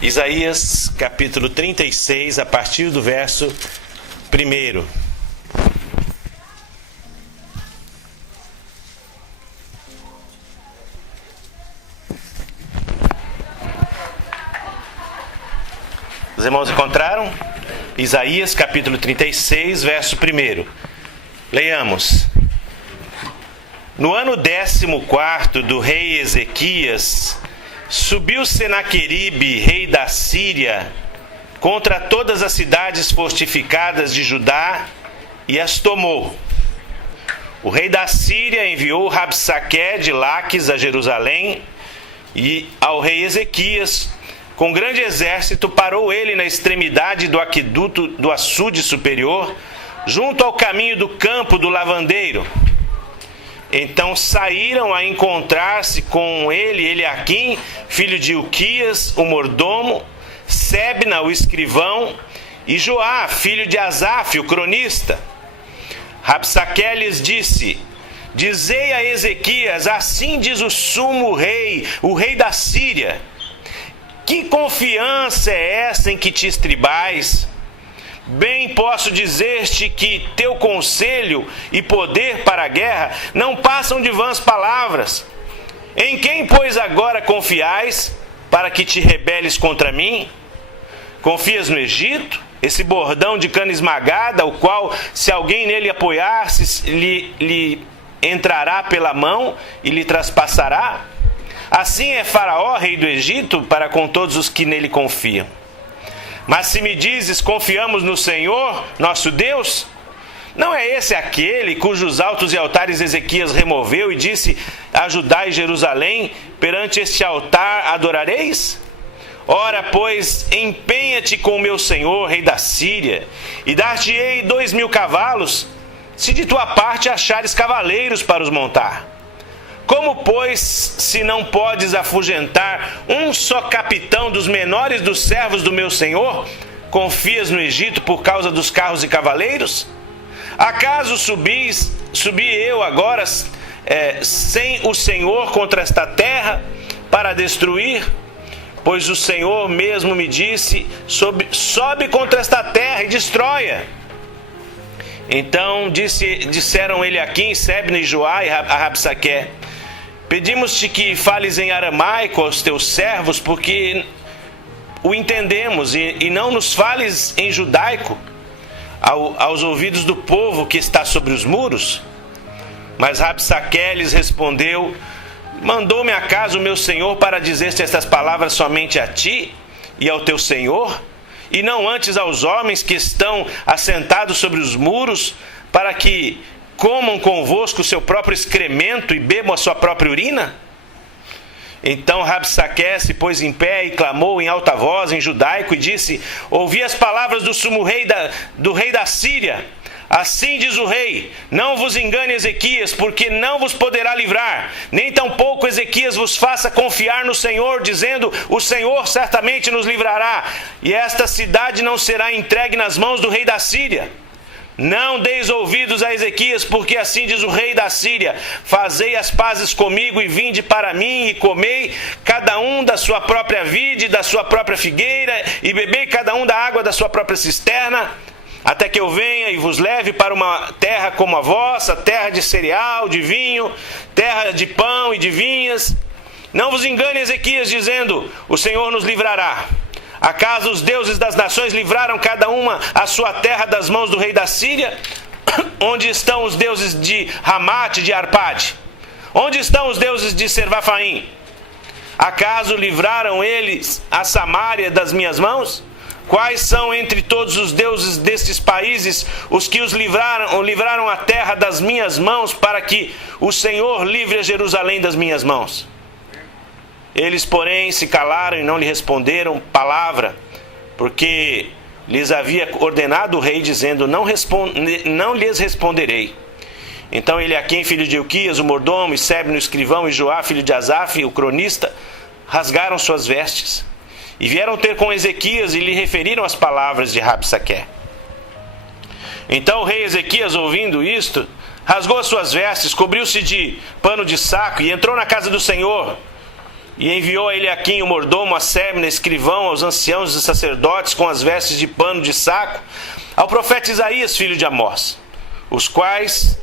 Isaías capítulo 36, a partir do verso 1. Os irmãos encontraram? Isaías capítulo 36, verso 1. Leiamos. No ano 14º do rei Ezequias, subiu Senaqueribe, rei da Síria, contra todas as cidades fortificadas de Judá e as tomou. O rei da Síria enviou Rabsaque de Laques a Jerusalém, e ao rei Ezequias, com grande exército, parou ele na extremidade do aqueduto do açude superior, junto ao caminho do campo do lavandeiro. Então saíram a encontrar-se com ele Eliaquim, filho de Ilquias, o mordomo, Sebna, o escrivão, e Joá, filho de Asaf, o cronista. Rabsaque lhes disse: Dizei a Ezequias, assim diz o sumo rei, o rei da Síria: Que confiança é essa em que te estribais? Bem posso dizer-te que teu conselho e poder para a guerra não passam de vãs palavras. Em quem, pois, agora confiais, para que te rebeles contra mim? Confias no Egito, esse bordão de cana esmagada, o qual, se alguém nele apoiar-se, lhe entrará pela mão e lhe traspassará? Assim é Faraó, rei do Egito, para com todos os que nele confiam. Mas se me dizes, confiamos no Senhor, nosso Deus, não é esse aquele cujos altos e altares Ezequias removeu e disse: Ajudai Jerusalém, perante este altar adorareis? Ora, pois, empenha-te com o meu senhor, rei da Síria, e dar-te-ei 2.000 cavalos, se de tua parte achares cavaleiros para os montar. Como, pois, se não podes afugentar um só capitão dos menores dos servos do meu senhor, confias no Egito por causa dos carros e cavaleiros? Acaso subi eu agora sem o Senhor contra esta terra para destruir? Pois o Senhor mesmo me disse: sobe contra esta terra e destrói-a. Então disseram Eliaquim, Sebna e Joá a Rabsaque: Pedimos-te que fales em aramaico aos teus servos, porque o entendemos, e não nos fales em judaico aos ouvidos do povo que está sobre os muros. Mas Rabsaque lhes respondeu: Mandou-me acaso o meu senhor para dizer-te estas palavras somente a ti e ao teu senhor, e não antes aos homens que estão assentados sobre os muros, para que comam convosco o seu próprio excremento e bebam a sua própria urina? Então Rabsaque se pôs em pé e clamou em alta voz em judaico e disse: Ouvi as palavras do sumo rei do rei da Síria. Assim diz o rei: Não vos engane Ezequias, porque não vos poderá livrar, nem tampouco Ezequias vos faça confiar no Senhor, dizendo: O Senhor certamente nos livrará, e esta cidade não será entregue nas mãos do rei da Síria. Não deis ouvidos a Ezequias, porque assim diz o rei da Síria: Fazei as pazes comigo e vinde para mim e comei, cada um da sua própria vide, da sua própria figueira, e bebei cada um da água da sua própria cisterna, até que eu venha e vos leve para uma terra como a vossa, terra de cereal, de vinho, terra de pão e de vinhas. Não vos engane Ezequias, dizendo: O Senhor nos livrará. Acaso os deuses das nações livraram cada uma a sua terra das mãos do rei da Síria? Onde estão os deuses de Ramate e de Arpade? Onde estão os deuses de Servafaim? Acaso livraram eles a Samaria das minhas mãos? Quais são entre todos os deuses destes países os que os livraram a terra das minhas mãos, para que o Senhor livre a Jerusalém das minhas mãos? Eles, porém, se calaram e não lhe responderam palavra, porque lhes havia ordenado o rei, dizendo: Não lhes responderei. Então Eliaquim, filho de Ilquias, o mordomo, e Sebna, o escrivão, e Joá, filho de Asaf, o cronista, rasgaram suas vestes, e vieram ter com Ezequias e lhe referiram as palavras de Rabsaque. Então o rei Ezequias, ouvindo isto, rasgou as suas vestes, cobriu-se de pano de saco e entrou na casa do Senhor. E enviou a Eliaquim, o mordomo, a Sebna, escrivão, aos anciãos e sacerdotes, com as vestes de pano de saco, ao profeta Isaías, filho de Amós, os quais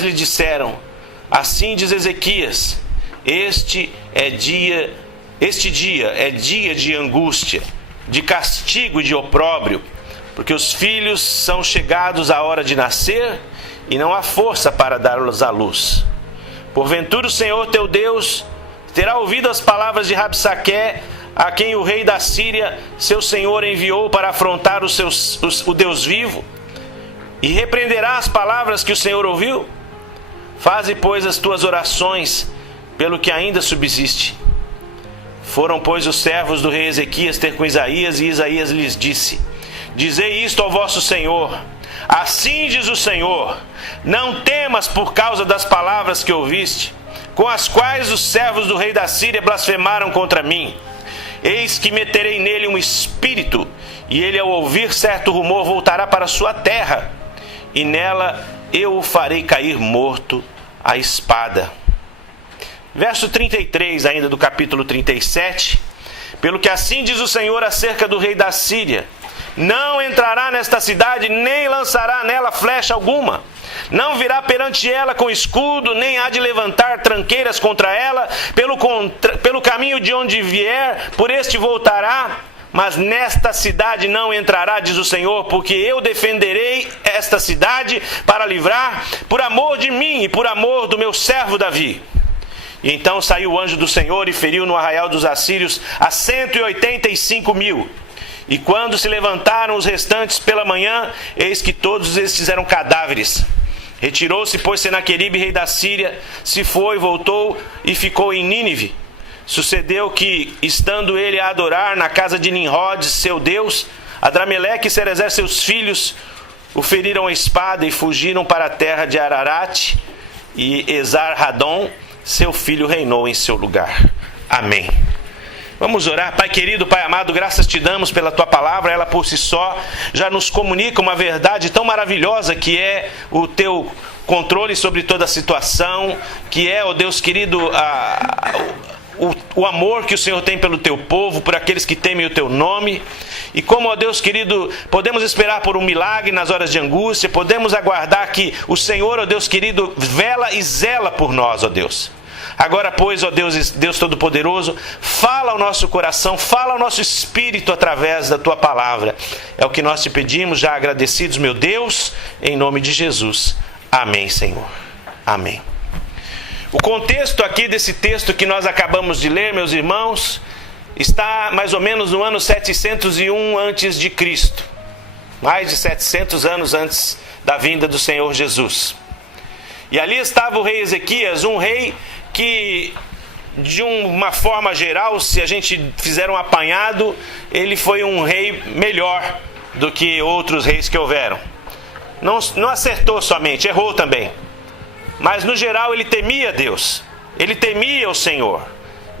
lhe disseram: assim diz Ezequias, este dia é dia de angústia, de castigo e de opróbrio, porque os filhos são chegados à hora de nascer, e não há força para dar-los à luz. Porventura o Senhor teu Deus terá ouvido as palavras de Rabsaque, a quem o rei da Síria, seu senhor, enviou para afrontar o Deus vivo, e repreenderá as palavras que o Senhor ouviu? Faze, pois, as tuas orações pelo que ainda subsiste. Foram, pois, os servos do rei Ezequias ter com Isaías, e Isaías lhes disse: dizei isto ao vosso senhor, assim diz o Senhor, não temas por causa das palavras que ouviste, com as quais os servos do rei da Síria blasfemaram contra mim. Eis que meterei nele um espírito, e ele, ao ouvir certo rumor, voltará para sua terra, e nela eu o farei cair morto à espada. Verso 33 ainda do capítulo 37. Pelo que assim diz o Senhor acerca do rei da Síria: não entrará nesta cidade, nem lançará nela flecha alguma. Não virá perante ela com escudo, nem há de levantar tranqueiras contra ela. Pelo caminho de onde vier, por este voltará. Mas nesta cidade não entrará, diz o Senhor, porque eu defenderei esta cidade para livrar, por amor de mim e por amor do meu servo Davi. E então saiu o anjo do Senhor e feriu no arraial dos assírios a 185.000. E quando se levantaram os restantes pela manhã, eis que todos estes eram cadáveres. Retirou-se, pois, Senaqueribe, rei da Síria, se foi, voltou e ficou em Nínive. Sucedeu que, estando ele a adorar na casa de Nimrod, seu Deus, Adrameleque e Serezer, seus filhos, o feriram a espada e fugiram para a terra de Ararat, e Esar-Hadom, seu filho, reinou em seu lugar. Amém. Vamos orar. Pai querido, Pai amado, graças te damos pela tua palavra. Ela por si só já nos comunica uma verdade tão maravilhosa, que é o teu controle sobre toda a situação, que é, ó Deus querido, o amor que o Senhor tem pelo teu povo, por aqueles que temem o teu nome. E como, ó Deus querido, podemos esperar por um milagre nas horas de angústia, podemos aguardar que o Senhor, ó Deus querido, vela e zela por nós, ó Deus. Agora, pois, ó Deus, Deus Todo-Poderoso, fala ao nosso coração, fala ao nosso espírito através da tua palavra. É o que nós te pedimos, já agradecidos, meu Deus, em nome de Jesus. Amém, Senhor. Amém. O contexto aqui desse texto que nós acabamos de ler, meus irmãos, está mais ou menos no ano 701 a.C., mais de 700 anos antes da vinda do Senhor Jesus. E ali estava o rei Ezequias, um rei que, de uma forma geral, se a gente fizer um apanhado, ele foi um rei melhor do que outros reis que houveram. Não acertou somente, errou também. Mas no geral ele temia Deus, ele temia o Senhor.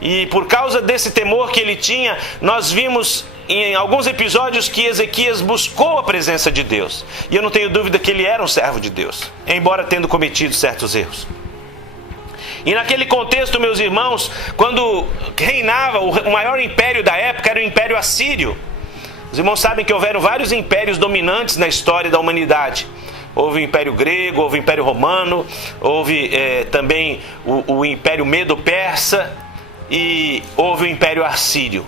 E por causa desse temor que ele tinha, nós vimos em alguns episódios que Ezequias buscou a presença de Deus. E eu não tenho dúvida que ele era um servo de Deus, embora tendo cometido certos erros. E naquele contexto, meus irmãos, quando reinava o maior império da época, era o Império Assírio. Os irmãos sabem que houveram vários impérios dominantes na história da humanidade. Houve o Império Grego, houve o Império Romano, houve também o Império Medo-Persa e houve o Império Assírio.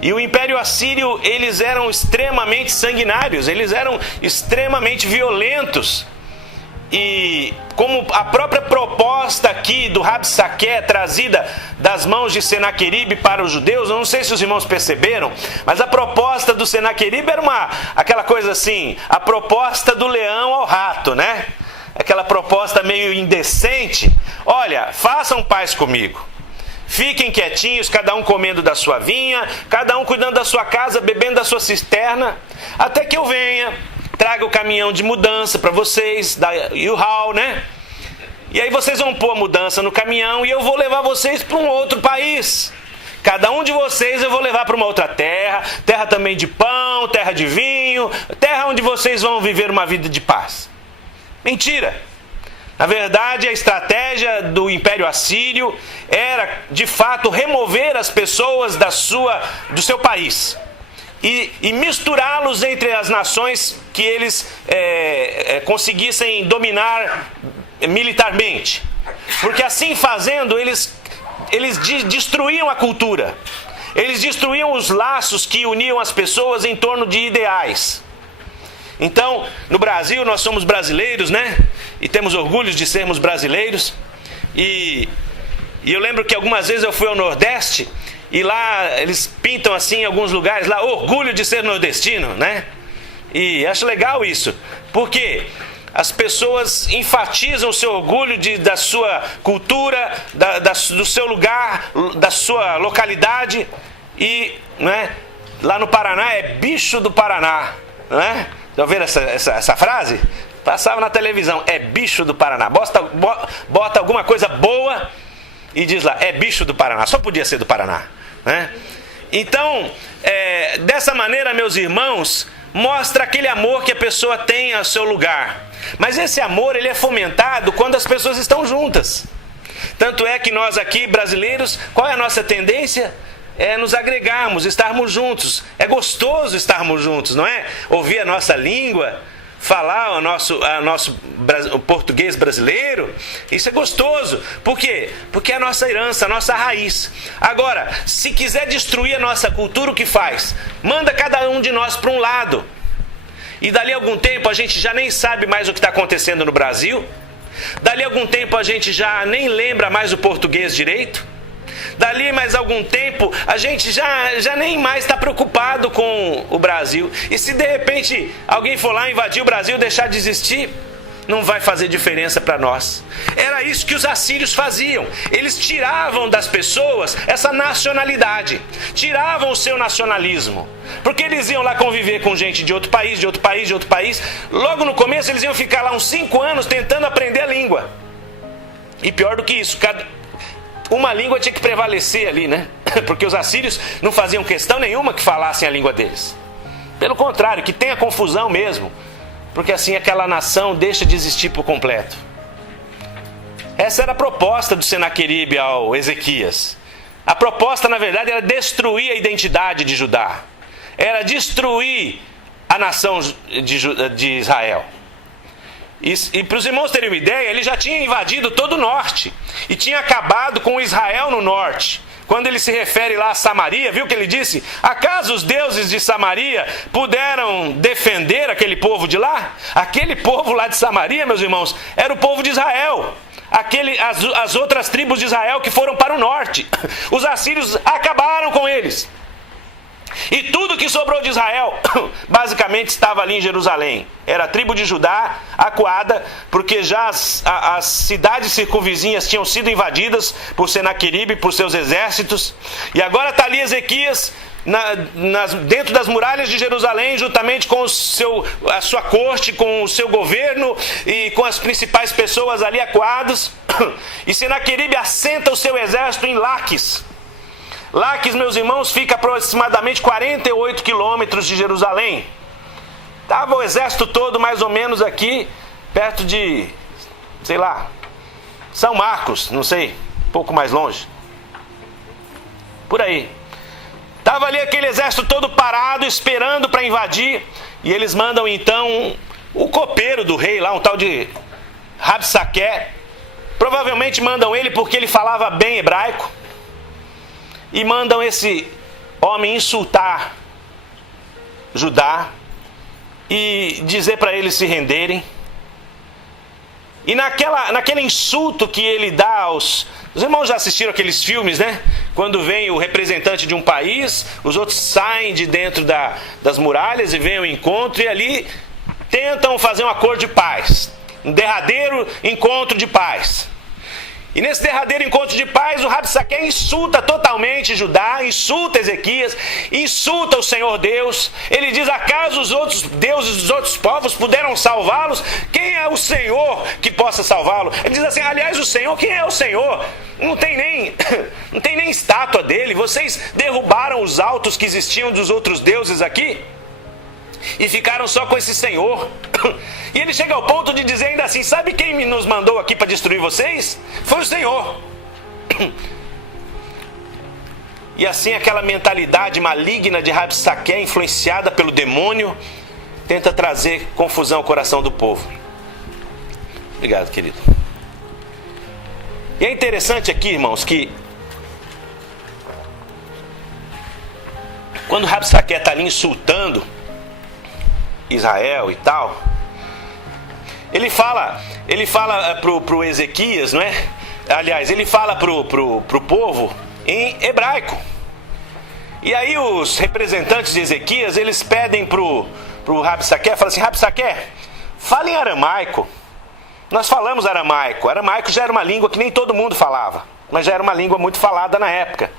E o Império Assírio, eles eram extremamente sanguinários, eles eram extremamente violentos. E como a própria proposta aqui do Rabsaque, trazida das mãos de Senaqueribe para os judeus, eu não sei se os irmãos perceberam, mas a proposta do Senaqueribe era aquela coisa assim, a proposta do leão ao rato, né? Aquela proposta meio indecente. Olha, façam paz comigo. Fiquem quietinhos, cada um comendo da sua vinha, cada um cuidando da sua casa, bebendo da sua cisterna, até que eu venha, traga o caminhão de mudança para vocês, da U-Haul, né? E aí vocês vão pôr a mudança no caminhão e eu vou levar vocês para um outro país. Cada um de vocês eu vou levar para uma outra terra, terra também de pão, terra de vinho, terra onde vocês vão viver uma vida de paz. Mentira! Na verdade, a estratégia do Império Assírio era, de fato, remover as pessoas do seu país e misturá-los entre as nações que eles conseguissem dominar militarmente. Porque assim fazendo, eles destruíam a cultura. Eles destruíam os laços que uniam as pessoas em torno de ideais. Então, no Brasil, nós somos brasileiros, né? E temos orgulho de sermos brasileiros. E eu lembro que algumas vezes eu fui ao Nordeste e lá eles pintam assim em alguns lugares, lá, orgulho de ser nordestino, né? E acho legal isso. Porque as pessoas enfatizam o seu orgulho da sua cultura, do seu lugar, da sua localidade. E, né, lá no Paraná é bicho do Paraná, né? Já ouviram essa frase? Passava na televisão, é bicho do Paraná. Bota alguma coisa boa e diz lá, é bicho do Paraná. Só podia ser do Paraná, né? Então, dessa maneira, meus irmãos, mostra aquele amor que a pessoa tem ao seu lugar. Mas esse amor, ele é fomentado quando as pessoas estão juntas. Tanto é que nós aqui, brasileiros, qual é a nossa tendência? É nos agregarmos, estarmos juntos. É gostoso estarmos juntos, não é? Ouvir a nossa língua, falar o português brasileiro, isso é gostoso. Por quê? Porque é a nossa herança, a nossa raiz. Agora, se quiser destruir a nossa cultura, o que faz? Manda cada um de nós para um lado. E dali a algum tempo a gente já nem sabe mais o que está acontecendo no Brasil. Dali a algum tempo a gente já nem lembra mais o português direito. Dali mais algum tempo a gente já nem mais está preocupado com o Brasil. E se de repente alguém for lá invadir o Brasil e deixar de existir, não vai fazer diferença para nós. Era isso que os assírios faziam. Eles tiravam das pessoas essa nacionalidade, tiravam o seu nacionalismo, porque eles iam lá conviver com gente de outro país, de outro país, de outro país. Logo no começo eles iam ficar lá uns 5 anos tentando aprender a língua. E pior do que isso, uma língua tinha que prevalecer ali, né? Porque os assírios não faziam questão nenhuma que falassem a língua deles. Pelo contrário, que tenha confusão mesmo. Porque assim aquela nação deixa de existir por completo. Essa era a proposta do Senaqueribe ao Ezequias. A proposta, na verdade, era destruir a identidade de Judá. Era destruir a nação de Israel. E para os irmãos terem uma ideia, ele já tinha invadido todo o norte e tinha acabado com Israel no norte. Quando ele se refere lá a Samaria, viu o que ele disse? Acaso os deuses de Samaria puderam defender aquele povo de lá? Aquele povo lá de Samaria, meus irmãos, era o povo de Israel. As outras tribos de Israel que foram para o norte. Os assírios acabaram com eles. E tudo que sobrou de Israel, basicamente estava ali em Jerusalém. Era a tribo de Judá, acuada, porque já as cidades circunvizinhas tinham sido invadidas por Senaqueribe, por seus exércitos. E agora está ali Ezequias dentro das muralhas de Jerusalém, juntamente com a sua corte, com o seu governo e com as principais pessoas ali acuadas. E Senaqueribe assenta o seu exército em Laquis. Laquis, meus irmãos, fica aproximadamente 48 quilômetros de Jerusalém. Estava o exército todo mais ou menos aqui, perto de, sei lá, São Marcos, não sei, um pouco mais longe. Por aí. Estava ali aquele exército todo parado, esperando para invadir. E eles mandam então o copeiro do rei lá, um tal de Rabsaque. Provavelmente mandam ele porque ele falava bem hebraico. E mandam esse homem insultar Judá e dizer para eles se renderem. E naquele insulto que ele dá aos... Os irmãos já assistiram aqueles filmes, né? Quando vem o representante de um país, os outros saem de dentro das muralhas e vêm ao encontro e ali tentam fazer um acordo de paz. Um derradeiro encontro de paz. E nesse derradeiro encontro de paz, o Rabsaque insulta totalmente Judá, insulta Ezequias, insulta o Senhor Deus. Ele diz, acaso os outros deuses dos outros povos puderam salvá-los? Quem é o Senhor que possa salvá-lo? Ele diz assim, aliás, o Senhor, quem é o Senhor? Não tem nem estátua dele. Vocês derrubaram os altos que existiam dos outros deuses aqui? e ficaram só com esse senhor. E ele chega ao ponto de dizer ainda assim: sabe quem nos mandou aqui para destruir vocês? Foi o Senhor. E assim aquela mentalidade maligna de Rabsaque, influenciada pelo demônio, tenta trazer confusão ao coração do povo. Obrigado, querido. E é interessante aqui, irmãos, que quando Rabsaque está ali insultando Israel e tal, ele fala pro Ezequias, não é? Aliás, ele fala pro povo em hebraico. E aí os representantes de Ezequias, eles pedem pro Rabsaque, falam assim: Rabsaque, fala em aramaico. Nós falamos aramaico. Aramaico já era uma língua que nem todo mundo falava, mas já era uma língua muito falada na época.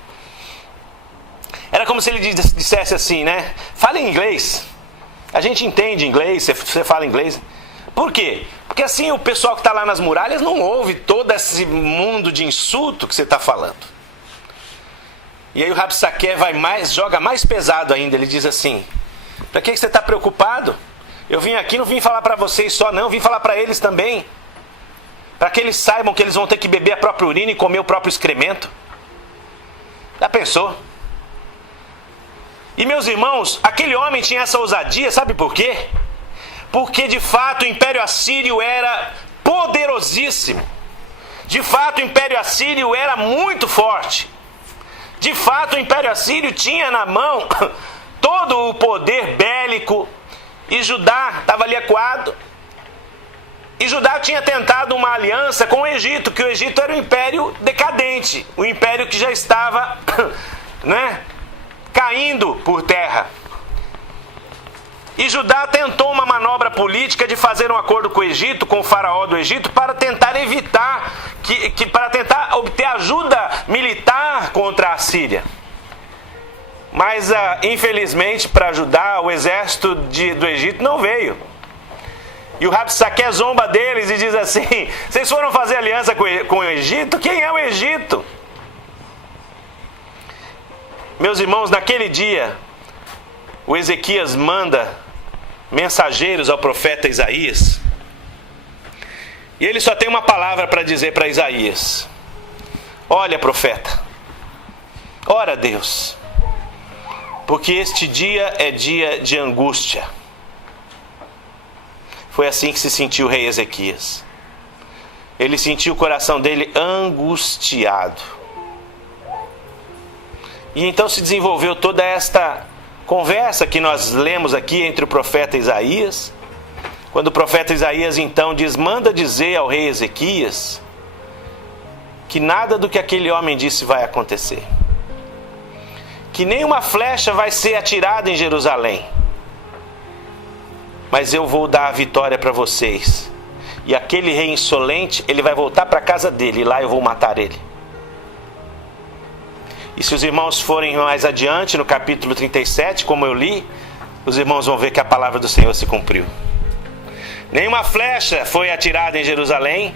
Era como se ele dissesse assim, né? Fala em inglês. A gente entende inglês, você fala inglês. Por quê? Porque assim o pessoal que está lá nas muralhas não ouve todo esse mundo de insulto que você está falando. E aí o Rabsaque joga mais pesado ainda. Ele diz assim: para que você está preocupado? Eu vim aqui, não vim falar para vocês só não, vim falar para eles também. Para que eles saibam que eles vão ter que beber a própria urina e comer o próprio excremento. Já pensou? E meus irmãos, aquele homem tinha essa ousadia, sabe por quê? Porque de fato o Império Assírio era poderosíssimo. De fato o Império Assírio era muito forte. De fato o Império Assírio tinha na mão todo o poder bélico. E Judá estava ali acuado. E Judá tinha tentado uma aliança com o Egito, que o Egito era um império decadente, um império que já estava, né, caindo por terra. E Judá tentou uma manobra política de fazer um acordo com o Egito, com o faraó do Egito, para tentar evitar, para tentar obter ajuda militar contra a Síria. Mas, infelizmente, para Judá, o exército do Egito não veio. E o Rabsaque zomba deles e diz assim: vocês foram fazer aliança com o Egito? Quem é o Egito? Meus irmãos, naquele dia, o Ezequias manda mensageiros ao profeta Isaías. E ele só tem uma palavra para dizer para Isaías: olha, profeta, ora a Deus, porque este dia é dia de angústia. Foi assim que se sentiu o rei Ezequias. Ele sentiu o coração dele angustiado. E então se desenvolveu toda esta conversa que nós lemos aqui entre o profeta Isaías. Quando o profeta Isaías então manda dizer ao rei Ezequias que nada do que aquele homem disse vai acontecer. Que nenhuma flecha vai ser atirada em Jerusalém. Mas eu vou dar a vitória para vocês. E aquele rei insolente, ele vai voltar para a casa dele, e lá eu vou matar ele. E se os irmãos forem mais adiante, no capítulo 37, como eu li, os irmãos vão ver que a palavra do Senhor se cumpriu. Nenhuma flecha foi atirada em Jerusalém.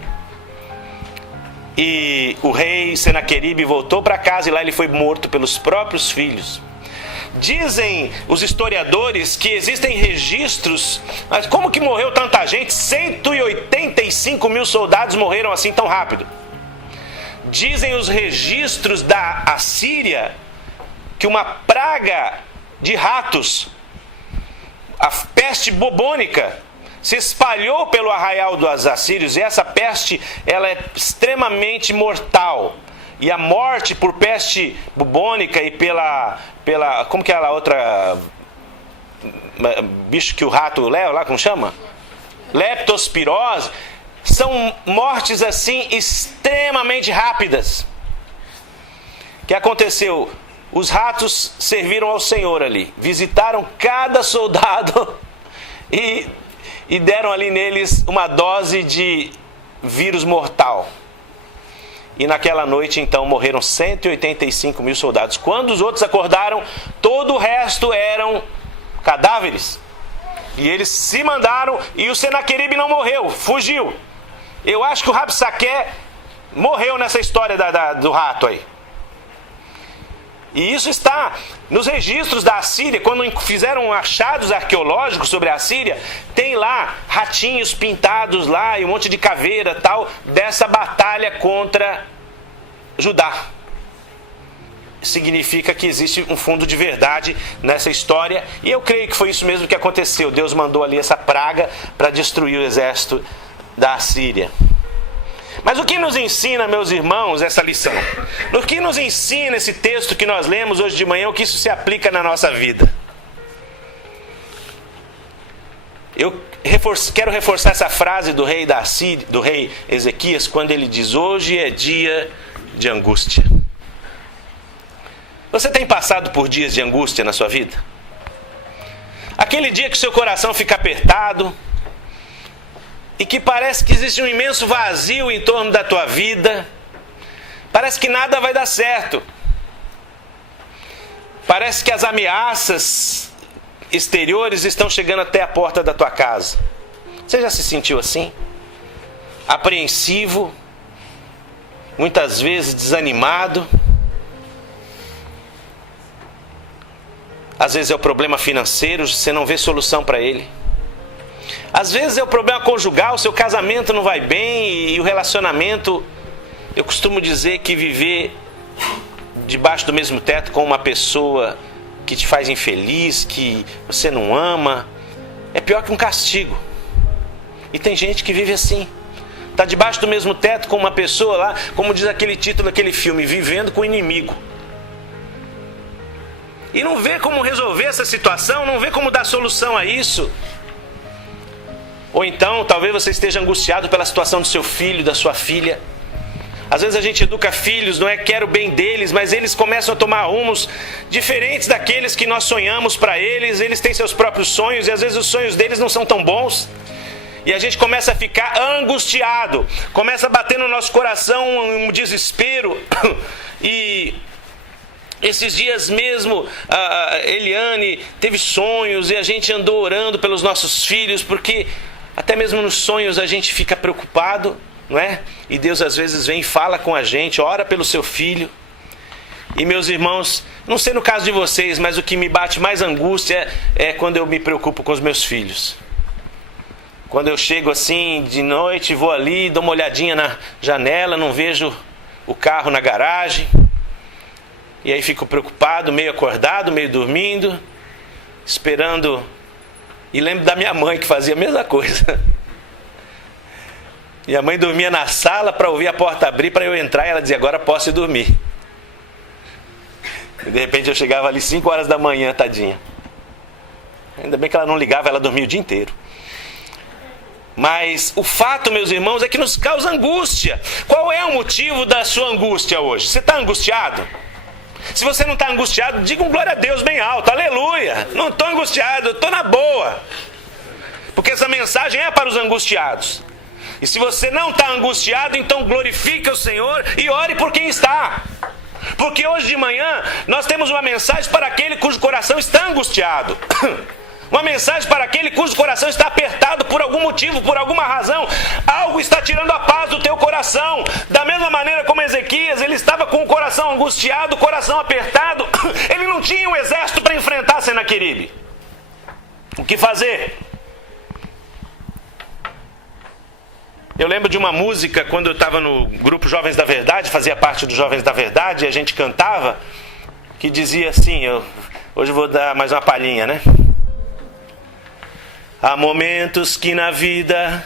E o rei Senaqueribe voltou para casa e lá ele foi morto pelos próprios filhos. Dizem os historiadores que existem registros. Mas como que morreu tanta gente? 185 mil soldados morreram assim tão rápido. Dizem os registros da Assíria que uma praga de ratos, a peste bubônica, se espalhou pelo arraial dos assírios. E essa peste, ela é extremamente mortal. E a morte por peste bubônica e pela como que é a outra bicho que o rato leva lá, como chama? Leptospirose. São mortes assim extremamente rápidas. O que aconteceu? Os ratos serviram ao Senhor ali, visitaram cada soldado e deram ali neles uma dose de vírus mortal. E naquela noite, então, morreram 185 mil soldados. Quando os outros acordaram, todo o resto eram cadáveres. E eles se mandaram, e o Senaqueribe não morreu, fugiu. Eu acho que o Rabsaque morreu nessa história do rato aí. E isso está nos registros da Assíria. Quando fizeram achados arqueológicos sobre a Assíria, tem lá ratinhos pintados lá e um monte de caveira tal, dessa batalha contra Judá. Significa que existe um fundo de verdade nessa história. E eu creio que foi isso mesmo que aconteceu. Deus mandou ali essa praga para destruir o exército da Assíria. Mas o que nos ensina, meus irmãos, essa lição? O que nos ensina esse texto que nós lemos hoje de manhã, o que isso se aplica na nossa vida? Eu quero reforçar essa frase do rei da Assíria, do rei Ezequias, quando ele diz: hoje é dia de angústia. Você tem passado por dias de angústia na sua vida? Aquele dia que seu coração fica apertado, e que parece que existe um imenso vazio em torno da tua vida. Parece que nada vai dar certo. Parece que as ameaças exteriores estão chegando até a porta da tua casa. Você já se sentiu assim? Apreensivo? Muitas vezes desanimado? Às vezes é o problema financeiro, você não vê solução para ele. Às vezes é o problema conjugal, seu casamento não vai bem e o relacionamento... Eu costumo dizer que viver debaixo do mesmo teto com uma pessoa que te faz infeliz, que você não ama, é pior que um castigo. E tem gente que vive assim. Está debaixo do mesmo teto com uma pessoa lá, como diz aquele título daquele filme, vivendo com o inimigo. E não vê como resolver essa situação, não vê como dar solução a isso. Ou então, talvez você esteja angustiado pela situação do seu filho, da sua filha. Às vezes a gente educa filhos, não é que quer o bem deles, mas eles começam a tomar rumos diferentes daqueles que nós sonhamos para eles. Eles têm seus próprios sonhos e às vezes os sonhos deles não são tão bons. E a gente começa a ficar angustiado, começa a bater no nosso coração um desespero. E esses dias mesmo, a Eliane teve sonhos e a gente andou orando pelos nossos filhos, porque até mesmo nos sonhos a gente fica preocupado, não é? E Deus às vezes vem e fala com a gente, ora pelo seu filho. E meus irmãos, não sei no caso de vocês, mas o que me bate mais angústia é quando eu me preocupo com os meus filhos. Quando eu chego assim de noite, vou ali, dou uma olhadinha na janela, não vejo o carro na garagem. E aí fico preocupado, meio acordado, meio dormindo, esperando. E lembro da minha mãe que fazia a mesma coisa. E a mãe dormia na sala para ouvir a porta abrir para eu entrar e ela dizia: agora posso ir dormir. E de repente eu chegava ali 5 horas da manhã, tadinha. Ainda bem que ela não ligava, ela dormia o dia inteiro. Mas o fato, meus irmãos, é que nos causa angústia. Qual é o motivo da sua angústia hoje? Você está angustiado? Se você não está angustiado, diga um glória a Deus bem alto, aleluia. Não estou angustiado, eu estou na boa. Porque essa mensagem é para os angustiados. E se você não está angustiado, então glorifique o Senhor e ore por quem está. Porque hoje de manhã nós temos uma mensagem para aquele cujo coração está angustiado. Uma mensagem para aquele cujo coração está apertado por algum motivo, por alguma razão. Algo está tirando a paz do teu coração. Da mesma maneira como Ezequias, ele estava com o coração angustiado, o coração apertado. Ele não tinha um exército para enfrentar Senaqueribe. O que fazer? Eu lembro de uma música, quando eu estava no grupo Jovens da Verdade, fazia parte dos Jovens da Verdade, e a gente cantava, que dizia assim, hoje eu vou dar mais uma palhinha, né? Há momentos que na vida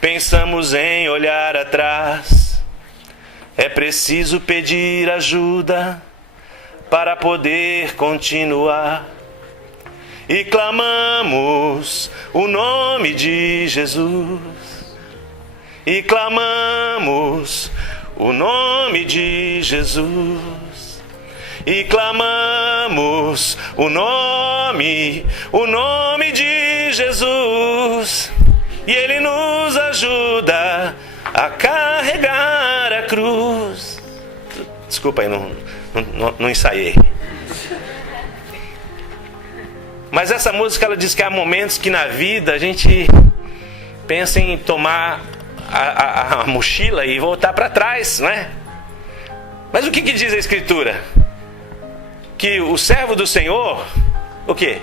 pensamos em olhar atrás. É preciso pedir ajuda para poder continuar. E clamamos o nome de Jesus. E clamamos o nome de Jesus. E clamamos o nome de Jesus. E Ele nos ajuda a carregar a cruz. Desculpa aí, não ensaiei. Mas essa música, ela diz que há momentos que na vida a gente pensa em tomar a mochila e voltar para trás, não é? Mas o que diz a Escritura? que o servo do Senhor, o quê?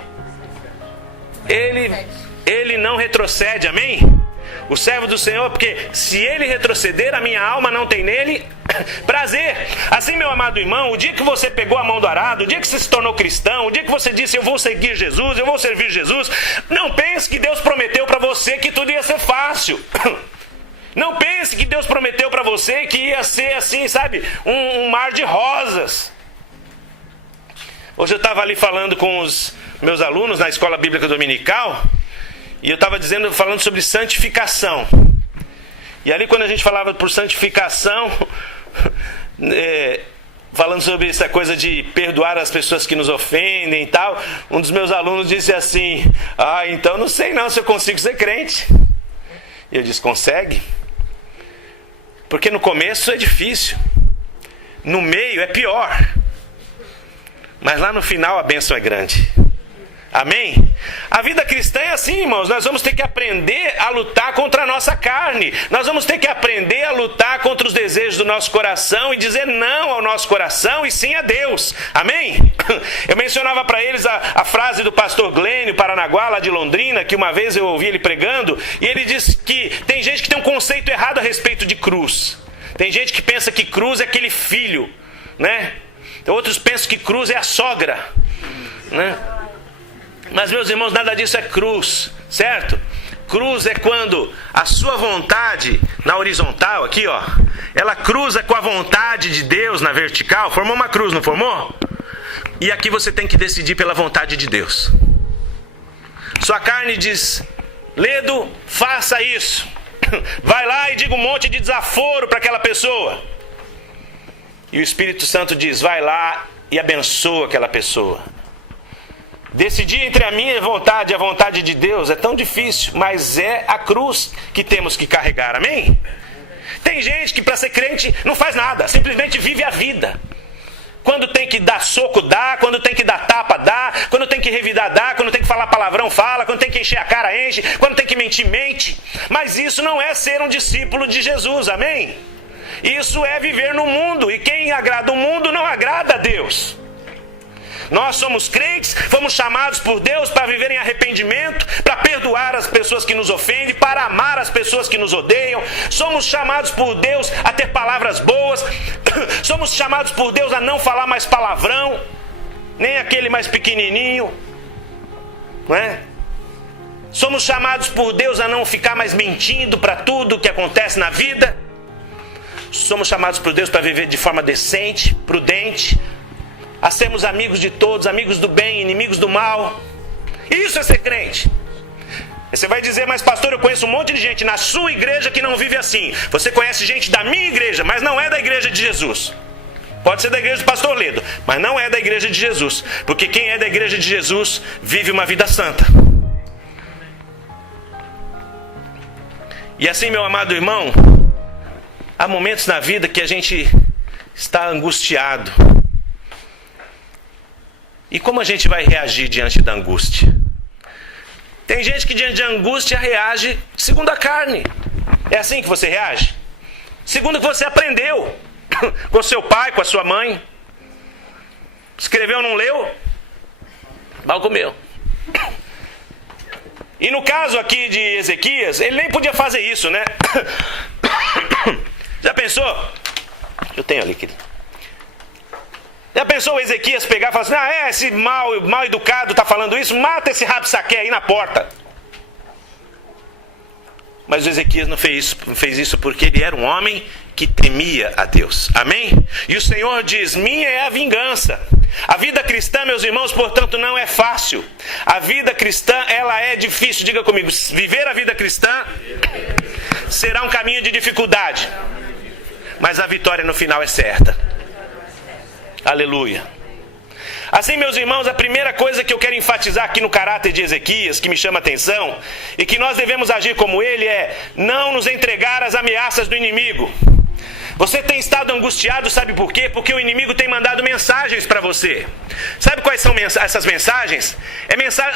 Ele não retrocede, amém? O servo do Senhor, porque se ele retroceder, a minha alma não tem nele prazer. Assim, meu amado irmão, o dia que você pegou a mão do arado, o dia que você se tornou cristão, o dia que você disse, eu vou seguir Jesus, eu vou servir Jesus, não pense que Deus prometeu para você que tudo ia ser fácil. Não pense que Deus prometeu para você que ia ser assim, sabe, um mar de rosas. Hoje eu estava ali falando com os meus alunos na escola bíblica dominical, e eu estava falando sobre santificação. E ali quando a gente falava por santificação, falando sobre essa coisa de perdoar as pessoas que nos ofendem e tal, um dos meus alunos disse assim, então não sei não se eu consigo ser crente. E eu disse, consegue? Porque no começo é difícil, no meio é pior, mas lá no final a bênção é grande. Amém? A vida cristã é assim, irmãos. Nós vamos ter que aprender a lutar contra a nossa carne. Nós vamos ter que aprender a lutar contra os desejos do nosso coração e dizer não ao nosso coração e sim a Deus. Amém? Eu mencionava para eles a frase do pastor Glênio Paranaguá, lá de Londrina, que uma vez eu ouvi ele pregando, e ele disse que tem gente que tem um conceito errado a respeito de cruz. Tem gente que pensa que cruz é aquele filho, né? Outros pensam que cruz é a sogra, né? Mas, meus irmãos, nada disso é cruz, certo? Cruz é quando a sua vontade, na horizontal, aqui ó, ela cruza com a vontade de Deus na vertical. Formou uma cruz, não formou? E aqui você tem que decidir pela vontade de Deus. Sua carne diz, Ledo, faça isso. Vai lá e diga um monte de desaforo para aquela pessoa. E o Espírito Santo diz, vai lá e abençoa aquela pessoa. Decidir entre a minha vontade e a vontade de Deus é tão difícil, mas é a cruz que temos que carregar, amém? Tem gente que para ser crente não faz nada, simplesmente vive a vida. Quando tem que dar soco, dá. Quando tem que dar tapa, dá. Quando tem que revidar, dá. Quando tem que falar palavrão, fala. Quando tem que encher a cara, enche. Quando tem que mentir, mente. Mas isso não é ser um discípulo de Jesus, amém? Isso é viver no mundo, e quem agrada o mundo não agrada a Deus. Nós somos crentes, fomos chamados por Deus para viver em arrependimento, para perdoar as pessoas que nos ofendem, para amar as pessoas que nos odeiam. Somos chamados por Deus a ter palavras boas. Somos chamados por Deus a não falar mais palavrão, nem aquele mais pequenininho, não é? Somos chamados por Deus a não ficar mais mentindo para tudo que acontece na vida. Somos chamados por Deus para viver de forma decente, prudente, a sermos amigos de todos, amigos do bem, inimigos do mal. Isso é ser crente. Você vai dizer, mas pastor, eu conheço um monte de gente na sua igreja que não vive assim. Você conhece gente da minha igreja, mas não é da igreja de Jesus. Pode ser da igreja do pastor Ledo, mas não é da igreja de Jesus. Porque quem é da igreja de Jesus vive uma vida santa. E assim, meu amado irmão, há momentos na vida que a gente está angustiado. E como a gente vai reagir diante da angústia? Tem gente que diante da angústia reage segundo a carne. É assim que você reage? Segundo o que você aprendeu com seu pai, com a sua mãe. Escreveu, não leu? Mal comeu. E no caso aqui de Ezequias, ele nem podia fazer isso, né? Já pensou? Eu tenho ali, querido. Já pensou o Ezequias pegar e falar assim, esse mal educado está falando isso, mata esse Rabsaque aí na porta. Mas o Ezequias não fez isso porque ele era um homem que temia a Deus. Amém? E o Senhor diz, minha é a vingança. A vida cristã, meus irmãos, portanto, não é fácil. A vida cristã, ela é difícil. Diga comigo, viver a vida cristã será um caminho de dificuldade. Mas a vitória no final é certa. Aleluia. Assim, meus irmãos, a primeira coisa que eu quero enfatizar aqui no caráter de Ezequias, que me chama a atenção, e que nós devemos agir como ele, é não nos entregar às ameaças do inimigo. Você tem estado angustiado, sabe por quê? Porque o inimigo tem mandado mensagens para você. Sabe quais são essas mensagens?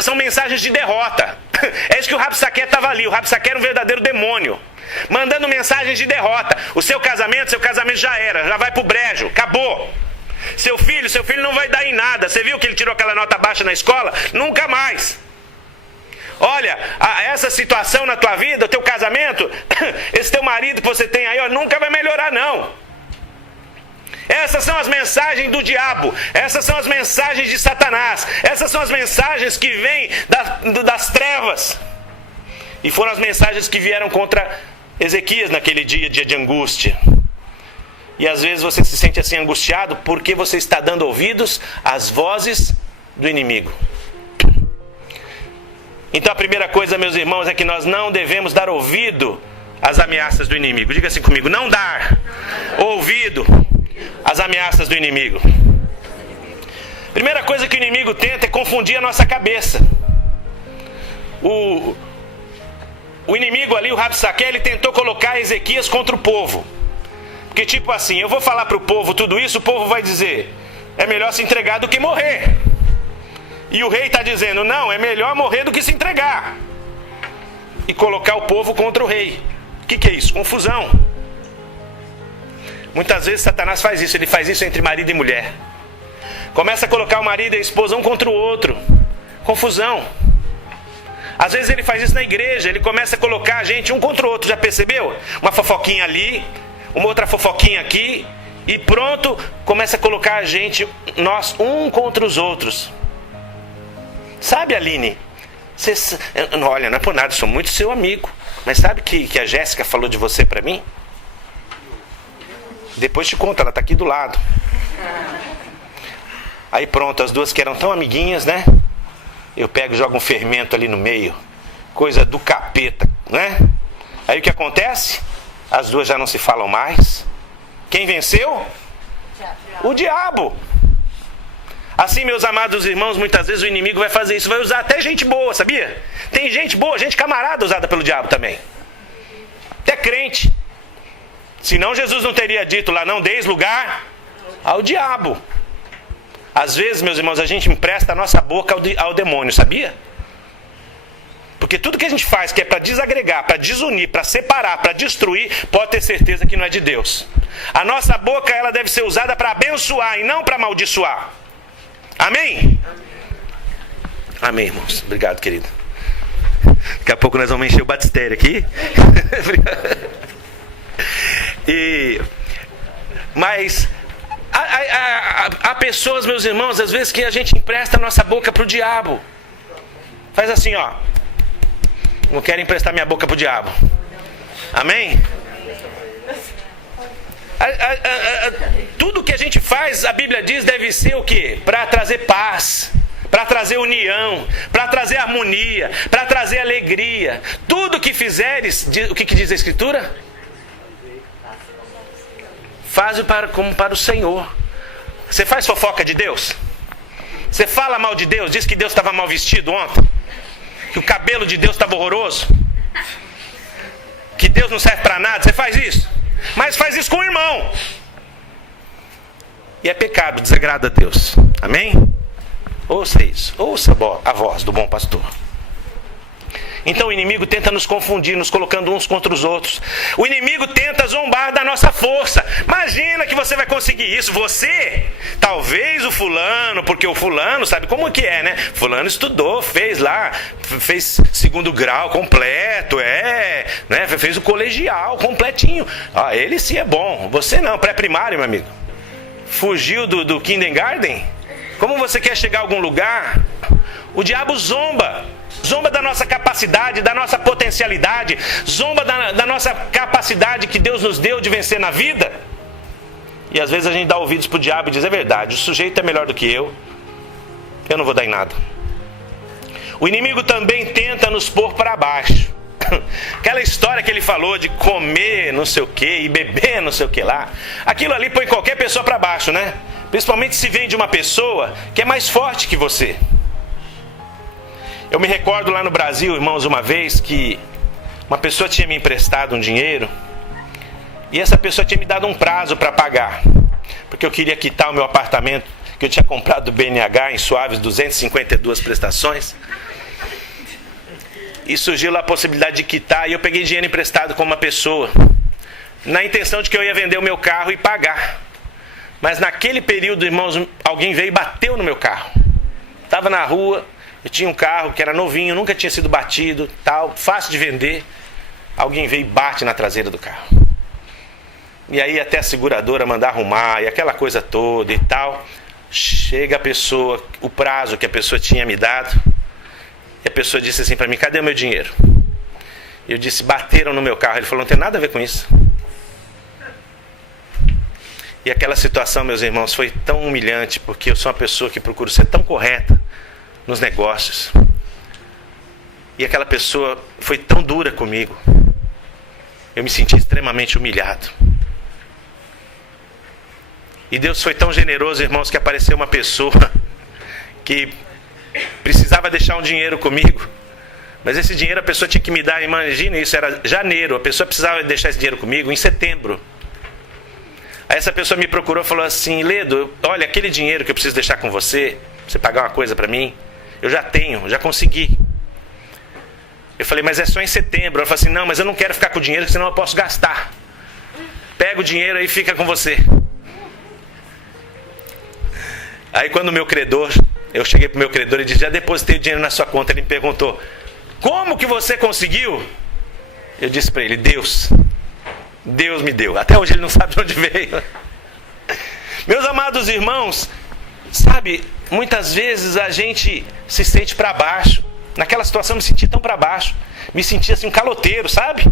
São mensagens de derrota. É isso que o Rabsaque estava ali. O Rabsaque era um verdadeiro demônio, mandando mensagens de derrota. O seu casamento já era, já vai pro brejo, acabou. Seu filho não vai dar em nada. Você viu que ele tirou aquela nota baixa na escola? Nunca mais. Olha, essa situação na tua vida, o teu casamento, esse teu marido que você tem aí, ó, nunca vai melhorar não. Essas são as mensagens do diabo. Essas são as mensagens de Satanás. Essas são as mensagens que vêm das trevas. E foram as mensagens que vieram contra Ezequias naquele dia de angústia. E às vezes você se sente assim angustiado porque você está dando ouvidos às vozes do inimigo. Então a primeira coisa, meus irmãos, é que nós não devemos dar ouvido às ameaças do inimigo. Diga assim comigo: não dar ouvido às ameaças do inimigo. Primeira coisa que o inimigo tenta é confundir a nossa cabeça. O inimigo ali, o Rabsaque, ele tentou colocar Ezequias contra o povo. Porque tipo assim, eu vou falar para o povo tudo isso, o povo vai dizer: é melhor se entregar do que morrer. E o rei está dizendo: não, é melhor morrer do que se entregar. E colocar o povo contra o rei. O que é isso? Confusão. Muitas vezes Satanás faz isso. Ele faz isso entre marido e mulher. Começa a colocar o marido e a esposa um contra o outro. Confusão. Às vezes ele faz isso na igreja. Ele começa a colocar a gente um contra o outro. Já percebeu? Uma fofoquinha ali, uma outra fofoquinha aqui. E pronto, começa a colocar a gente, nós, um contra os outros. Sabe, Aline? Olha, não é por nada, sou muito seu amigo. Mas sabe que a Jéssica falou de você pra mim? Depois te conto, ela tá aqui do lado. Aí pronto, as duas que eram tão amiguinhas, né? Eu pego e jogo um fermento ali no meio. Coisa do capeta, né? Aí o que acontece? As duas já não se falam mais. Quem venceu? O diabo. Assim, meus amados irmãos, muitas vezes o inimigo vai fazer isso. Vai usar até gente boa, sabia? Tem gente boa, gente camarada usada pelo diabo também. Até crente. Senão Jesus não teria dito lá: não deis lugar ao diabo. Às vezes, meus irmãos, a gente empresta a nossa boca ao demônio, sabia? Porque tudo que a gente faz que é para desagregar, para desunir, para separar, para destruir, pode ter certeza que não é de Deus. A nossa boca, ela deve ser usada para abençoar e não para amaldiçoar. Amém? Amém, irmãos. Obrigado, querido. Daqui a pouco nós vamos encher o batistério aqui. Mas há pessoas, meus irmãos, às vezes que a gente empresta a nossa boca para o diabo. Faz assim, ó. Não quero emprestar minha boca para o diabo. Amém? Tudo que a gente faz, a Bíblia diz, deve ser o quê? Para trazer paz, para trazer união, para trazer harmonia, para trazer alegria. Tudo que fizeres, o que diz a Escritura? Faz como para o Senhor. Você faz fofoca de Deus? Você fala mal de Deus? Diz que Deus estava mal vestido ontem? Que o cabelo de Deus estava horroroso? Que Deus não serve para nada? Você faz isso? Mas faz isso com o irmão. E é pecado, desagrada a Deus. Amém? Ouça isso. Ouça a voz do bom pastor. Então o inimigo tenta nos confundir, nos colocando uns contra os outros. O inimigo tenta zombar da nossa força. Imagina que você vai conseguir isso. Você, talvez o fulano, porque o fulano sabe como que é, né? Fulano estudou, fez segundo grau completo, né? Fez o colegial completinho. Ele sim é bom. Você não, pré-primário, meu amigo. Fugiu do kindergarten? Como você quer chegar a algum lugar? O diabo zomba. Zomba da nossa capacidade, da nossa potencialidade. Zomba da nossa capacidade que Deus nos deu de vencer na vida. E às vezes a gente dá ouvidos para o diabo e diz: é verdade, o sujeito é melhor do que eu não vou dar em nada. O inimigo também tenta nos pôr para baixo. Aquela história que ele falou de comer não sei o que e beber não sei o que lá. Aquilo ali põe qualquer pessoa para baixo, né? Principalmente se vem de uma pessoa que é mais forte que você. Eu me recordo lá no Brasil, irmãos, uma vez que uma pessoa tinha me emprestado um dinheiro e essa pessoa tinha me dado um prazo para pagar, porque eu queria quitar o meu apartamento que eu tinha comprado do BNH em suaves 252 prestações. E surgiu lá a possibilidade de quitar e eu peguei dinheiro emprestado com uma pessoa na intenção de que eu ia vender o meu carro e pagar. Mas naquele período, irmãos, alguém veio e bateu no meu carro. Estava na rua, eu tinha um carro que era novinho, nunca tinha sido batido, tal, fácil de vender. Alguém veio e bate na traseira do carro. E aí até a seguradora mandar arrumar, e aquela coisa toda e tal. Chega a pessoa, o prazo que a pessoa tinha me dado, e a pessoa disse assim para mim: cadê o meu dinheiro? Eu disse: bateram no meu carro. Ele falou: não tem nada a ver com isso. E aquela situação, meus irmãos, foi tão humilhante, porque eu sou uma pessoa que procuro ser tão correta nos negócios. E aquela pessoa foi tão dura comigo. Eu me senti extremamente humilhado. E Deus foi tão generoso, irmãos, que apareceu uma pessoa que precisava deixar um dinheiro comigo. Mas esse dinheiro a pessoa tinha que me dar, imagina isso, era janeiro. A pessoa precisava deixar esse dinheiro comigo em setembro. Aí essa pessoa me procurou e falou assim: Ledo, olha, aquele dinheiro que eu preciso deixar com você, você pagar uma coisa para mim, eu já tenho, já consegui. Eu falei: mas é só em setembro. Ela falou assim: não, mas eu não quero ficar com o dinheiro, senão eu posso gastar. Pega o dinheiro aí e fica com você. Aí quando o meu credor, eu cheguei para o meu credor e disse: já depositei o dinheiro na sua conta. Ele me perguntou: como que você conseguiu? Eu disse para ele: Deus me deu. Até hoje ele não sabe de onde veio. Meus amados irmãos, sabe, muitas vezes a gente se sente para baixo. Naquela situação eu me senti tão para baixo. Me senti assim um caloteiro, sabe?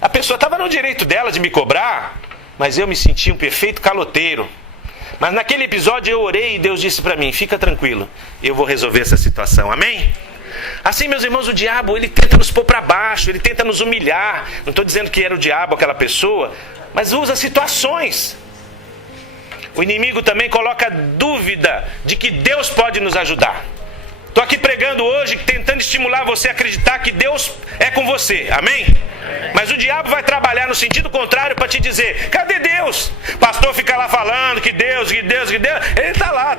A pessoa estava no direito dela de me cobrar, mas eu me senti um perfeito caloteiro. Mas naquele episódio eu orei e Deus disse para mim: fica tranquilo, eu vou resolver essa situação. Amém? Assim, meus irmãos, o diabo, ele tenta nos pôr para baixo, ele tenta nos humilhar. Não estou dizendo que era o diabo aquela pessoa, mas usa situações. O inimigo também coloca dúvida de que Deus pode nos ajudar. Estou aqui pregando hoje, tentando estimular você a acreditar que Deus é com você. Amém? Mas o diabo vai trabalhar no sentido contrário para te dizer: cadê Deus? O pastor fica lá falando que Deus. Ele está lá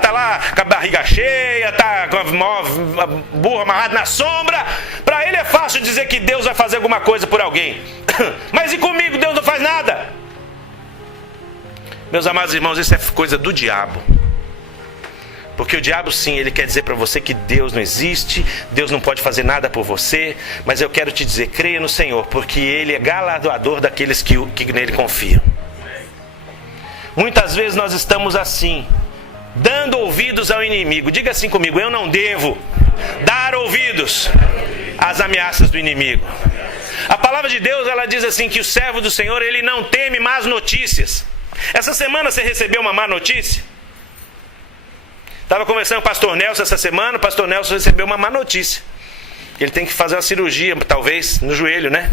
com a barriga cheia, está com a burra amarrada na sombra. Para ele é fácil dizer que Deus vai fazer alguma coisa por alguém. Mas e comigo? Deus não faz nada. Meus amados irmãos, isso é coisa do diabo. Porque o diabo, sim, ele quer dizer para você que Deus não existe, Deus não pode fazer nada por você. Mas eu quero te dizer: creia no Senhor, porque Ele é galardoador daqueles que nele confiam. Muitas vezes nós estamos assim, dando ouvidos ao inimigo. Diga assim comigo: eu não devo dar ouvidos às ameaças do inimigo. A palavra de Deus, ela diz assim, que o servo do Senhor, ele não teme más notícias. Essa semana você recebeu uma má notícia? Estava conversando com o pastor Nelson essa semana. O pastor Nelson recebeu uma má notícia. Ele tem que fazer uma cirurgia, talvez, no joelho, né?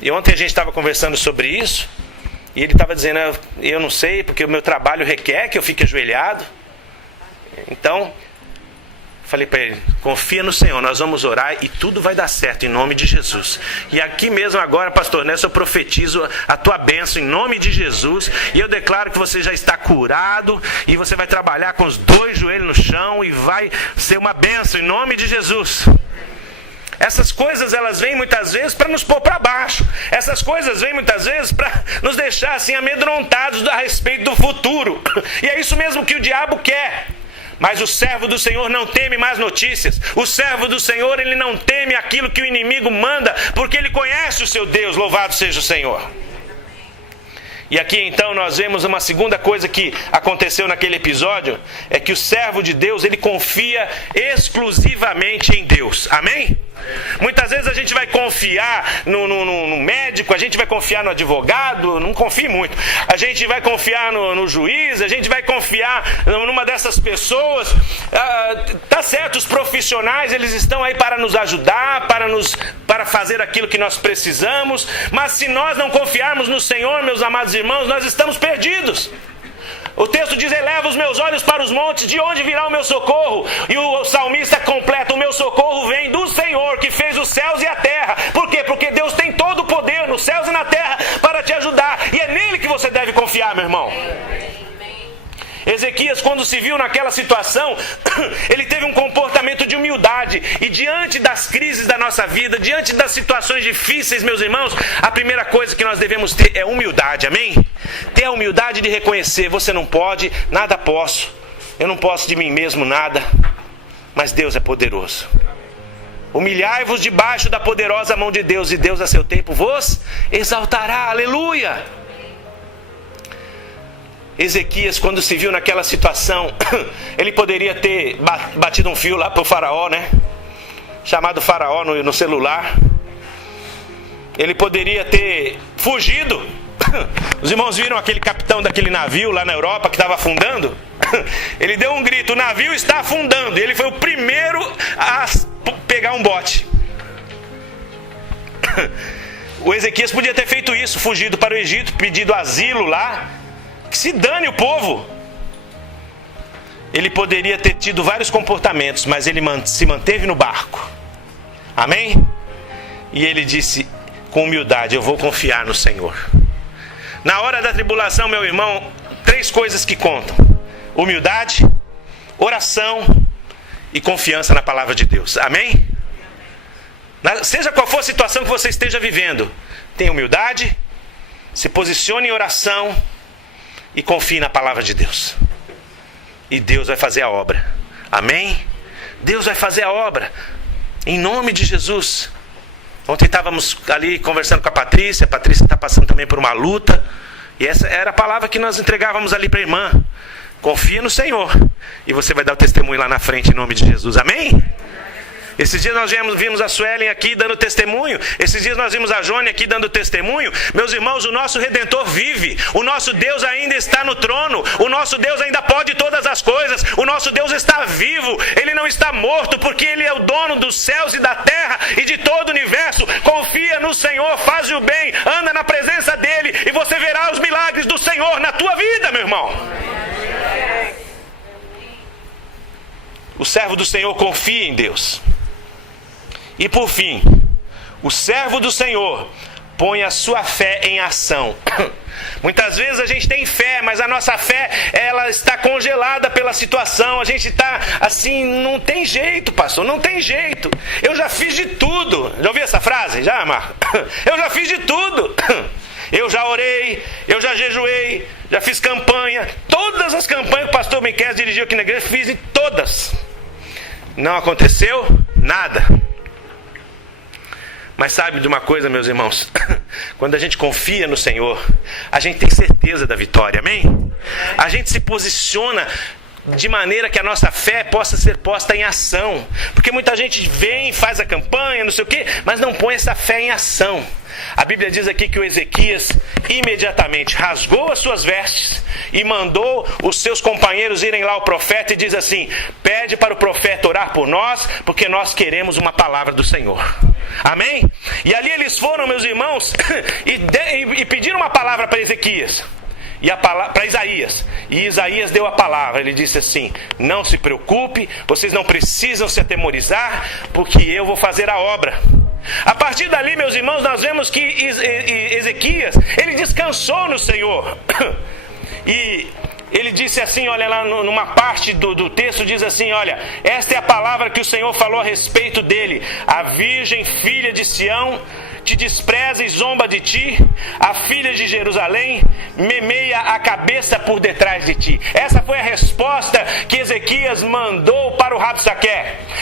E ontem a gente estava conversando sobre isso. E ele estava dizendo: eu não sei, porque o meu trabalho requer que eu fique ajoelhado. Então, falei para ele: confia no Senhor, nós vamos orar e tudo vai dar certo, em nome de Jesus. E aqui mesmo agora, pastor Nelson, eu profetizo a tua bênção em nome de Jesus. E eu declaro que você já está curado, e você vai trabalhar com os 2 joelhos no chão, e vai ser uma bênção em nome de Jesus. Essas coisas, elas vêm muitas vezes para nos pôr para baixo. Essas coisas vêm muitas vezes para nos deixar assim amedrontados a respeito do futuro. E é isso mesmo que o diabo quer. Mas o servo do Senhor não teme más notícias. O servo do Senhor, ele não teme aquilo que o inimigo manda, porque ele conhece o seu Deus. Louvado seja o Senhor. E aqui então nós vemos uma segunda coisa que aconteceu naquele episódio, é que o servo de Deus, ele confia exclusivamente em Deus. Amém? Muitas vezes a gente vai confiar no médico, a gente vai confiar no advogado, não confie muito. A gente vai confiar no juiz, a gente vai confiar numa dessas pessoas. Tá certo, os profissionais, eles estão aí para nos ajudar, para fazer aquilo que nós precisamos. Mas se nós não confiarmos no Senhor, meus amados irmãos, nós estamos perdidos. O texto diz: eleva os meus olhos para os montes, de onde virá o meu socorro? E o salmista completa: o meu socorro vem do Senhor, que fez os céus e a terra. Por quê? Porque Deus tem todo o poder nos céus e na terra para te ajudar. E é nele que você deve confiar, meu irmão. Ezequias, quando se viu naquela situação, ele teve um comportamento de humildade. E diante das crises da nossa vida, diante das situações difíceis, meus irmãos, a primeira coisa que nós devemos ter é humildade, amém? Ter a humildade de reconhecer: você não pode, nada posso. Eu não posso de mim mesmo nada, mas Deus é poderoso. Humilhai-vos debaixo da poderosa mão de Deus, e Deus a seu tempo vos exaltará. Aleluia! Ezequias, quando se viu naquela situação, ele poderia ter batido um fio lá para o faraó, né? Chamado faraó no celular. Ele poderia ter fugido. Os irmãos viram aquele capitão daquele navio lá na Europa que estava afundando? Ele deu um grito: o navio está afundando. E ele foi o primeiro a pegar um bote. O Ezequias podia ter feito isso, fugido para o Egito, pedido asilo lá. Que se dane o povo. Ele poderia ter tido vários comportamentos, mas ele se manteve no barco. Amém? E ele disse com humildade: eu vou confiar no Senhor. Na hora da tribulação, meu irmão, 3 coisas que contam: humildade, oração e confiança na palavra de Deus. Amém? Seja qual for a situação que você esteja vivendo, tenha humildade, se posicione em oração e confie na palavra de Deus. E Deus vai fazer a obra. Amém? Deus vai fazer a obra. Em nome de Jesus. Ontem estávamos ali conversando com a Patrícia. A Patrícia está passando também por uma luta. E essa era a palavra que nós entregávamos ali para a irmã. Confia no Senhor. E você vai dar o testemunho lá na frente em nome de Jesus. Amém? Esses dias nós vimos a Suelen aqui dando testemunho. Esses dias nós vimos a Jônia aqui dando testemunho. Meus irmãos, o nosso Redentor vive. O nosso Deus ainda está no trono. O nosso Deus ainda pode todas as coisas. O nosso Deus está vivo. Ele não está morto, porque Ele é o dono dos céus e da terra e de todo o universo. Confia no Senhor, faz o bem, anda na presença dEle e você verá os milagres do Senhor na tua vida, meu irmão. O servo do Senhor confia em Deus. E por fim, o servo do Senhor põe a sua fé em ação. Muitas vezes a gente tem fé, mas a nossa fé, ela está congelada pela situação. A gente está assim: não tem jeito, pastor, não tem jeito. Eu já fiz de tudo. Já ouviu essa frase? Já, Marco? Eu já fiz de tudo. Eu já orei, eu já jejuei, já fiz campanha. Todas as campanhas que o pastor Miquel dirigiu aqui na igreja, fiz em todas. Não aconteceu nada. Mas sabe de uma coisa, meus irmãos? Quando a gente confia no Senhor, a gente tem certeza da vitória, amém? A gente se posiciona de maneira que a nossa fé possa ser posta em ação. Porque muita gente vem, faz a campanha, não sei o quê, mas não põe essa fé em ação. A Bíblia diz aqui que o Ezequias imediatamente rasgou as suas vestes e mandou os seus companheiros irem lá ao profeta e diz assim: pede para o profeta orar por nós, porque nós queremos uma palavra do Senhor. Amém? E ali eles foram, meus irmãos, e pediram uma palavra para Ezequias. Para Isaías. E Isaías deu a palavra. Ele disse assim: não se preocupe, vocês não precisam se atemorizar, porque eu vou fazer a obra. A partir dali, meus irmãos, nós vemos que Ezequias, ele descansou no Senhor. E ele disse assim, olha lá numa parte do texto, diz assim: olha, esta é a palavra que o Senhor falou a respeito dele. A virgem filha de Sião te despreza e zomba de ti, a filha de Jerusalém memeia a cabeça por detrás de ti. Essa foi a resposta que Ezequias mandou para o Rabsaque.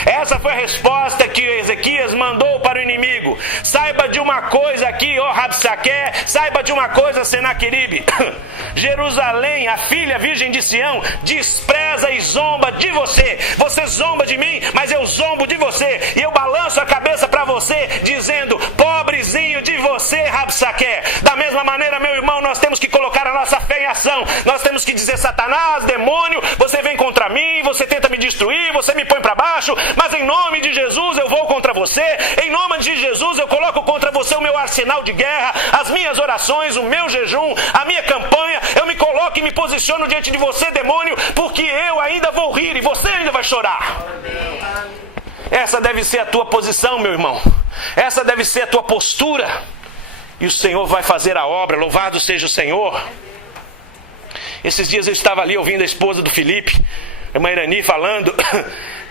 Essa foi a resposta que Ezequias mandou para o inimigo. Saiba de uma coisa aqui, ó Rabsaque, saiba de uma coisa, Senaqueribe. Jerusalém, a filha virgem de Sião, despreza e zomba de você. Você zomba de mim, mas eu zombo de você. E eu balanço a cabeça para você, dizendo: pobrezinho de você, Rabsaque. Da mesma maneira, meu irmão, nós temos que colocar a nossa fé em ação. Nós temos que dizer: Satanás, demônio, você vem contra mim, você tenta me destruir, você me põe para baixo, mas em nome de Jesus eu vou contra você. Em nome de Jesus eu coloco contra você o meu arsenal de guerra, as minhas orações, o meu jejum, a minha campanha. Eu me coloco e me posiciono diante de você, demônio, porque eu ainda vou rir e você ainda vai chorar. Essa deve ser a tua posição, meu irmão. Essa deve ser a tua postura. E o Senhor vai fazer a obra. Louvado seja o Senhor. Esses dias eu estava ali ouvindo a esposa do Felipe, a irmã Irani, falando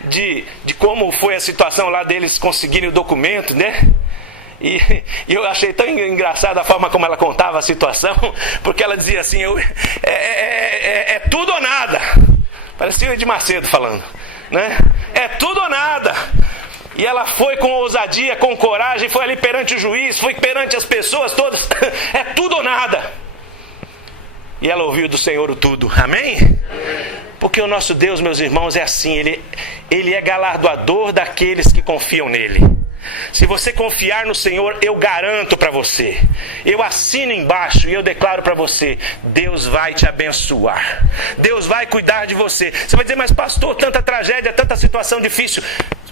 de como foi a situação lá deles conseguirem o documento, né? E eu achei tão engraçada a forma como ela contava a situação, porque ela dizia assim, é tudo ou nada. Parecia o Edir Macedo falando, né? É tudo ou nada. E ela foi com ousadia, com coragem, foi ali perante o juiz, foi perante as pessoas todas. É tudo ou nada. E ela ouviu do Senhor o tudo. Amém? Porque o nosso Deus, meus irmãos, é assim. Ele é galardoador daqueles que confiam nele. Se você confiar no Senhor, eu garanto para você, eu assino embaixo e eu declaro para você, Deus vai te abençoar, Deus vai cuidar de você. Você vai dizer, mas pastor, tanta tragédia, tanta situação difícil.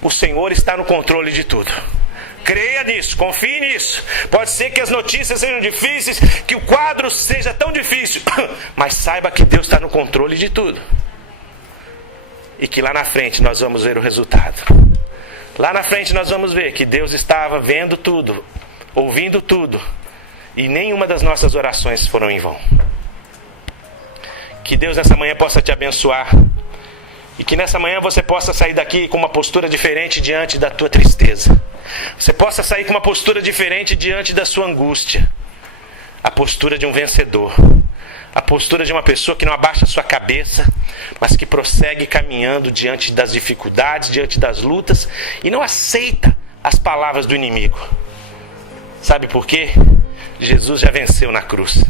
O Senhor está no controle de tudo. Creia nisso, confie nisso. Pode ser que as notícias sejam difíceis, que o quadro seja tão difícil, mas saiba que Deus está no controle de tudo. E que lá na frente nós vamos ver o resultado. Lá na frente nós vamos ver que Deus estava vendo tudo, ouvindo tudo, e nenhuma das nossas orações foram em vão. Que Deus nessa manhã possa te abençoar, e que nessa manhã você possa sair daqui com uma postura diferente diante da tua tristeza. Você possa sair com uma postura diferente diante da sua angústia. A postura de um vencedor. A postura de uma pessoa que não abaixa a sua cabeça, mas que prossegue caminhando diante das dificuldades, diante das lutas, e não aceita as palavras do inimigo. Sabe por quê? Jesus já venceu na cruz.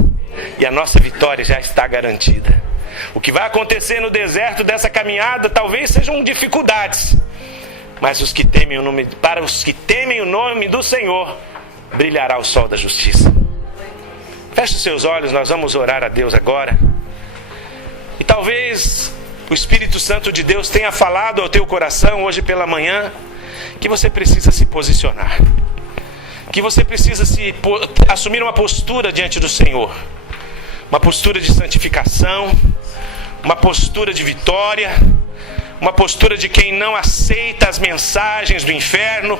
E a nossa vitória já está garantida. O que vai acontecer no deserto dessa caminhada talvez sejam dificuldades. Mas para os que temem o nome do Senhor, brilhará o sol da justiça. Feche os seus olhos, nós vamos orar a Deus agora. E talvez o Espírito Santo de Deus tenha falado ao teu coração hoje pela manhã que você precisa se posicionar. Que você precisa assumir uma postura diante do Senhor. Uma postura de santificação, uma postura de vitória, uma postura de quem não aceita as mensagens do inferno.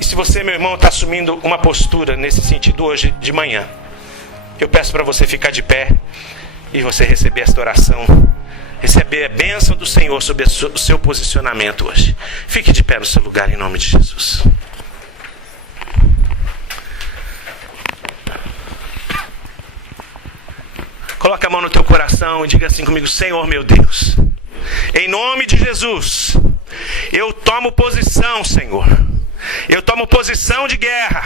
E se você, meu irmão, está assumindo uma postura nesse sentido hoje de manhã, eu peço para você ficar de pé e você receber esta oração, receber a bênção do Senhor sobre o seu posicionamento hoje. Fique de pé no seu lugar em nome de Jesus. Coloca a mão no teu coração e diga assim comigo: Senhor meu Deus, em nome de Jesus, eu tomo posição, Senhor. Eu tomo posição de guerra.